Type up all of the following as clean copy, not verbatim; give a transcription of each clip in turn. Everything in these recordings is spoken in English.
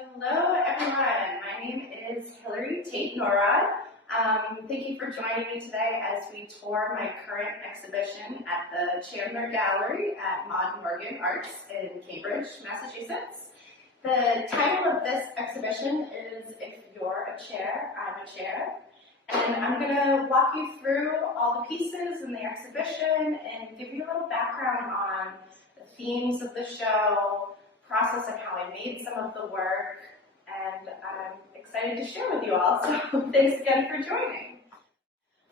Hello everyone, my name is Hilary Tait Norod. Thank you for joining me today as we tour my current exhibition at the Chandler Gallery at Maud Morgan Arts in Cambridge, Massachusetts. The title of this exhibition is If You're a Chair, I'm a Chair. And I'm going to walk you through all the pieces in the exhibition and give you a little background on the themes of the show, process of how I made some of the work, and I'm excited to share with you all, so thanks again for joining.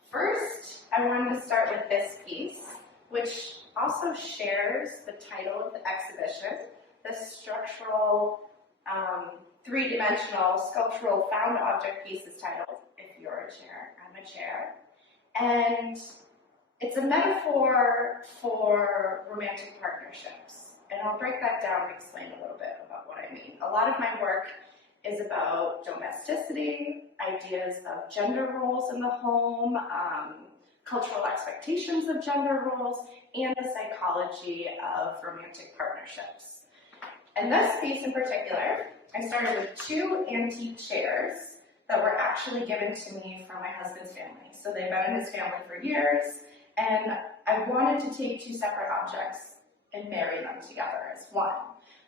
First, I wanted to start with this piece, which also shares the title of the exhibition. This structural, three-dimensional, sculptural found object piece is titled, If You're a Chair, I'm a Chair. And it's a metaphor for romantic partnerships. And I'll break that down and explain a little bit about what I mean. A lot of my work is about domesticity, ideas of gender roles in the home, cultural expectations of gender roles, and the psychology of romantic partnerships. And this piece in particular, I started with two antique chairs that were actually given to me from my husband's family. So they've been in his family for years, and I wanted to take two separate objects and marry them together as one.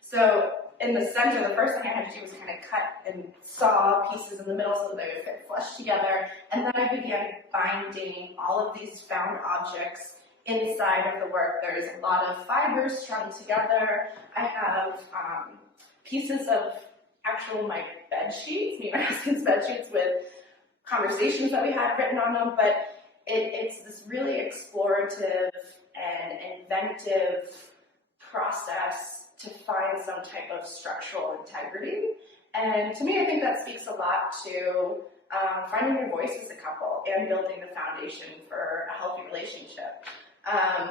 So in the center, the first thing I had to do was kind of cut and saw pieces in the middle so that they would fit flush together. And then I began binding all of these found objects inside of the work. There's a lot of fibers strung together. I have pieces of my bed sheets, me and my husband's bed sheets with conversations that we had written on them, but it's this really explorative and inventive process to find some type of structural integrity. And to me, I think that speaks a lot to finding your voice as a couple and building the foundation for a healthy relationship.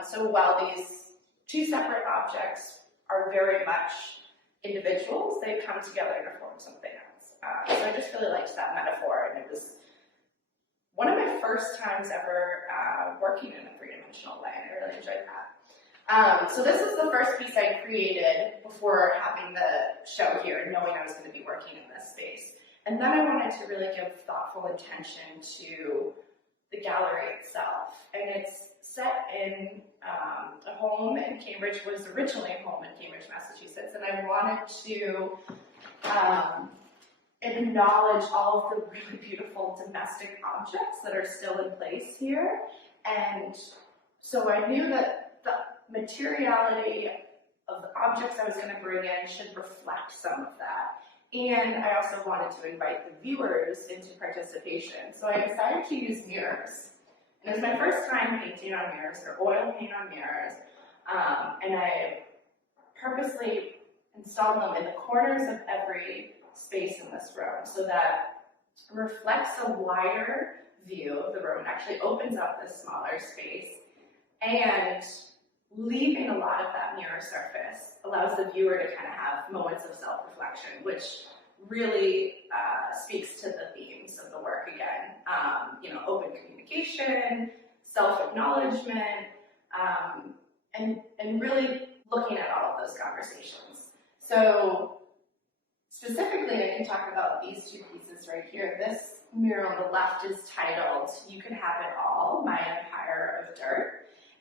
So while these two separate objects are very much individuals, they come together to form something else. So I just really liked that metaphor, and it was one of my first times ever working in a three-dimensional way, and I really enjoyed that. So this is the first piece I created before having the show here, knowing I was going to be working in this space. And then I wanted to really give thoughtful attention to the gallery itself. And it's set in a home in Cambridge, was originally a home in Cambridge, Massachusetts, and I wanted to acknowledge all of the really beautiful domestic objects that are still in place here. And so I knew that the materiality of the objects I was going to bring in should reflect some of that. And I also wanted to invite the viewers into participation. So I decided to use mirrors. And it was my first time painting on mirrors, or oil paint on mirrors. And I purposely installed them in the corners of every space in this room so that it reflects a wider view of the room. It actually opens up this smaller space, and leaving a lot of that mirror surface allows the viewer to kind of have moments of self-reflection, which really speaks to the themes of the work again. Open communication, self-acknowledgement, and really looking at all of those conversations. So specifically, I can talk about these two pieces right here. This mirror on the left is titled, You Can Have It All, My Empire of Dirt.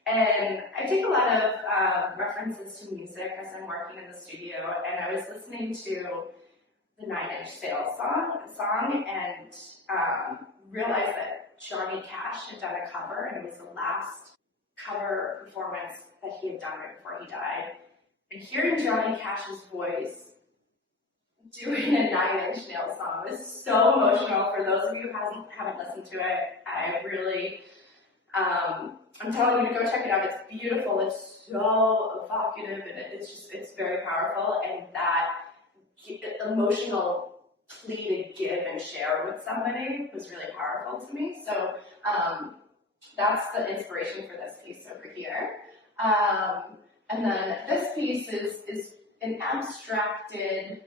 And I take a lot of references to music as I'm working in the studio, and I was listening to the 9 Inch Nails song and realized that Johnny Cash had done a cover, and it was the last cover performance that he had done right before he died. And hearing Johnny Cash's voice doing a 9 Inch Nails song was so emotional. For those of you who haven't listened to it, I really, I'm telling you to go check it out. It's beautiful. It's so evocative, and it's very powerful. And that emotional plea to give and share with somebody was really powerful to me. So that's the inspiration for this piece over here. And then this piece is an abstracted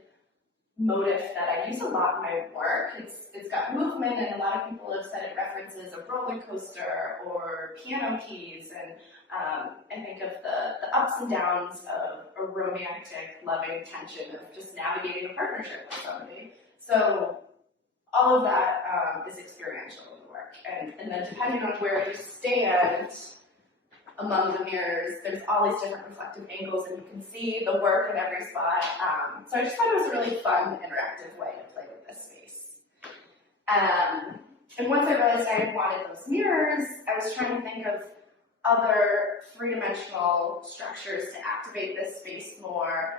motif that I use a lot in my work. It's got movement, and a lot of people have said it references references of roller coaster or piano keys, and think of the ups and downs of a romantic, loving tension of just navigating a partnership with somebody. So all of that is experiential in the work. And then depending on where you stand among the mirrors, there's all these different reflective angles, and you can see the work in every spot. So I just thought it was a really fun, interactive way to play with this space. And once I realized I wanted those mirrors, I was trying to think of other three-dimensional structures to activate this space more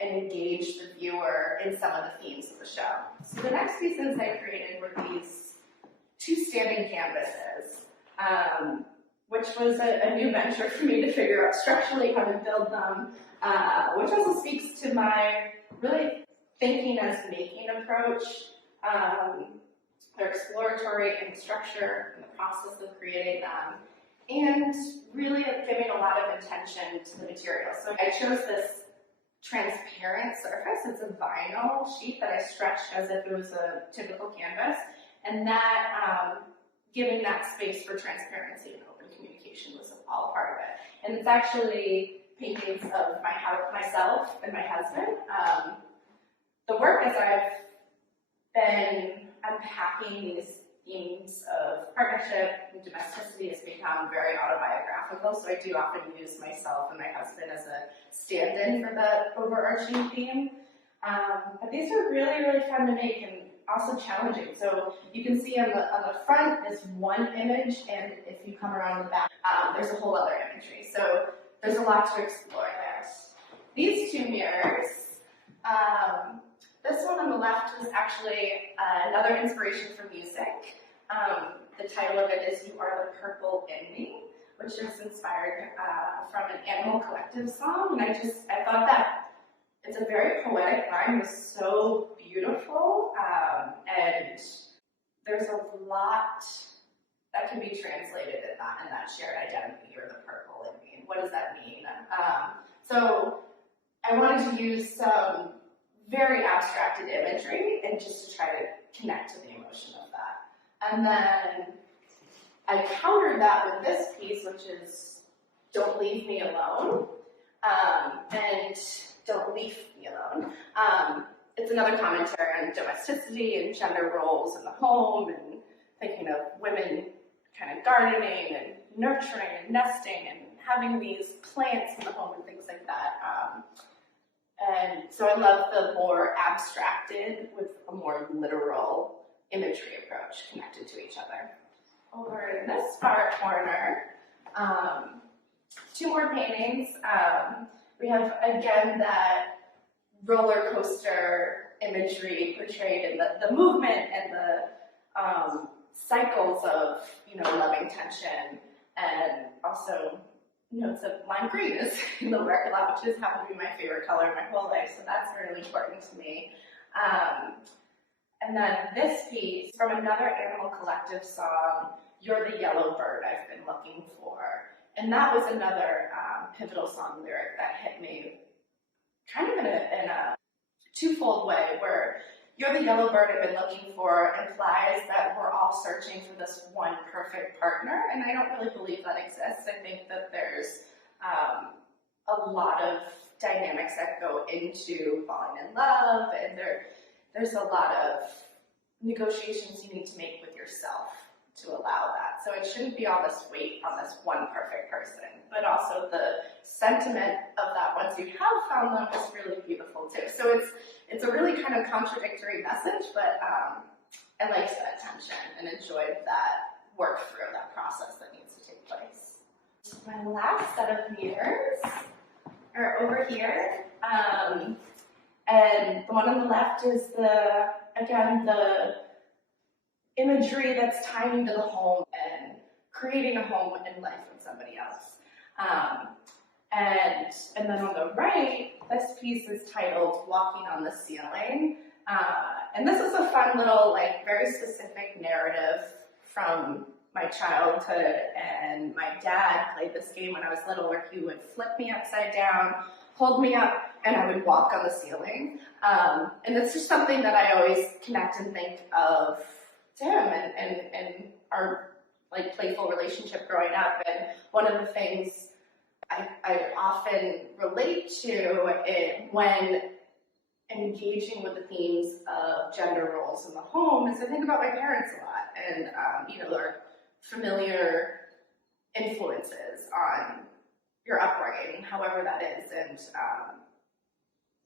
and engage the viewer in some of the themes of the show. So the next pieces I created were these two standing canvases, which was a new venture for me to figure out structurally how to build them, which also speaks to my really thinking as making approach. They're exploratory in structure, in the process of creating them, and really giving a lot of attention to the material. So I chose this transparent surface. It's a vinyl sheet that I stretched as if it was a typical canvas, and that giving that space for transparency and open communication was all part of it. And it's actually paintings of myself and my husband. The work, as I've been unpacking these themes of partnership and domesticity, has become very autobiographical, so I do often use myself and my husband as a stand-in for the overarching theme. But these are really, really fun to make and also challenging. So you can see on the front is one image, and if you come around the back, there's a whole other imagery. So there's a lot to explore there. These two mirrors, this one on the left is actually another inspiration for music. The title of it is "You Are the Purple in Me," which is inspired from an Animal Collective song. And I thought that it's a very poetic line. It's so beautiful, and there's a lot that can be translated in that shared identity, or the purple in me. What does that mean? So I wanted to use some very abstracted imagery and just to try to connect to the emotion of that. And then I countered that with this piece, which is "Don't Leave Me Alone," and "Don't Leave Me Alone." It's another commentary on domesticity and gender roles in the home, and thinking of women kind of gardening and nurturing and nesting and having these plants in the home and things like that. And so I love the more abstracted with a more literal imagery approach connected to each other. Over in this far corner, two more paintings. We have, again, that roller coaster imagery portrayed in the movement and the cycles of, loving tension, and also notes of lime green is in the work a lot, which has happened to be my favorite color my whole life, so that's really important to me. And then this piece from another Animal Collective song, "You're the Yellow Bird I've Been Looking For." And that was another pivotal song lyric that hit me kind of in a twofold way, where "You're the yellow bird I've been looking for" implies that we're all searching for this one perfect partner, and I don't really believe that exists. I think that there's a lot of dynamics that go into falling in love, and there's a lot of negotiations you need to make with yourself to allow that. So it shouldn't be all this weight on this one perfect person, but also the sentiment of that once you have found them is really beautiful too. So it's a really kind of contradictory message, but I liked that tension and enjoyed that work through, that process that needs to take place. My last set of mirrors are over here. And the one on the left is the imagery that's tying into the home and creating a home and life with somebody else. And then on the right, this piece is titled "Walking on the Ceiling." And this is a fun little, very specific narrative from my childhood. And my dad played this game when I was little, where he would flip me upside down, hold me up, and I would walk on the ceiling. And it's just something that I always connect and think of to him and our like playful relationship growing up. And one of the things I often relate to it when engaging with the themes of gender roles in the home is I think about my parents a lot, and their familiar influences on your upbringing, however that is, and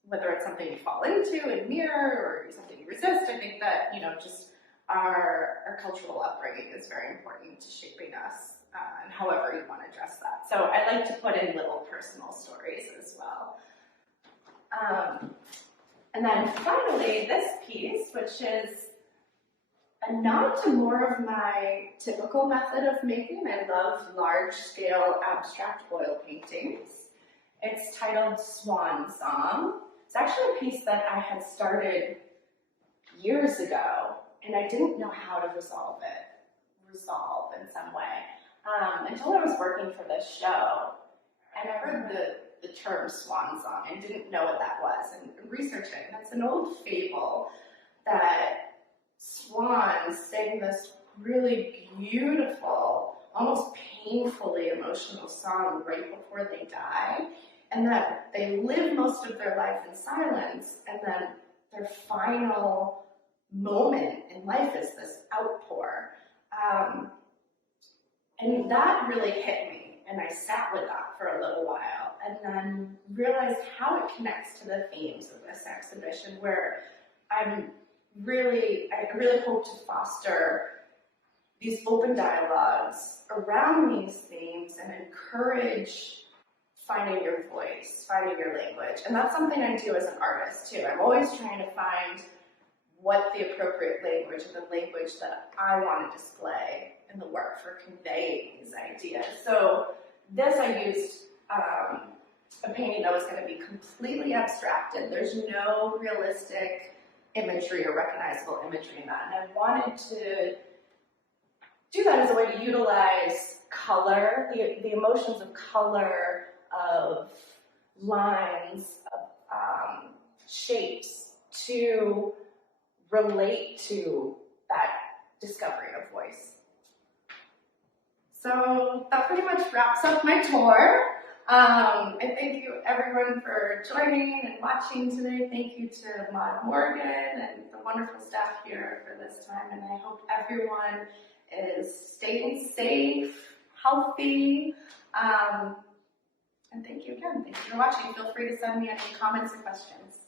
whether it's something you fall into and mirror or something you resist. I think that just our cultural upbringing is very important to shaping us, and however you want to address that. So I like to put in little personal stories as well. And then finally, this piece, which is a nod to more of my typical method of making. I love large-scale abstract oil paintings. It's titled Swan Song. It's actually a piece that I had started years ago, and I didn't know how to resolve in some way, until I was working for this show. And I heard the term swan song and didn't know what that was, and researched it. And it's an old fable that swans sing this really beautiful, almost painfully emotional song right before they die, and that they live most of their life in silence, and then their final moment in life is this outpour. And that really hit me, and I sat with that for a little while, and then realized how it connects to the themes of this exhibition, where I really hope to foster these open dialogues around these themes and encourage finding your voice, finding your language. And that's something I do as an artist too. I'm always trying to find what the appropriate language and the language that I want to display in the work for conveying these ideas. So this I used a painting that was going to be completely abstracted. There's no realistic imagery or recognizable imagery in that. And I wanted to do that as a way to utilize color, the emotions of color, of lines, of shapes, to relate to that discovery of voice. So that pretty much wraps up my tour. And thank you everyone for joining and watching today. Thank you to Maud Morgan and the wonderful staff here for this time. And I hope everyone is staying safe, healthy. And thank you again. Thank you for watching. Feel free to send me any comments and questions.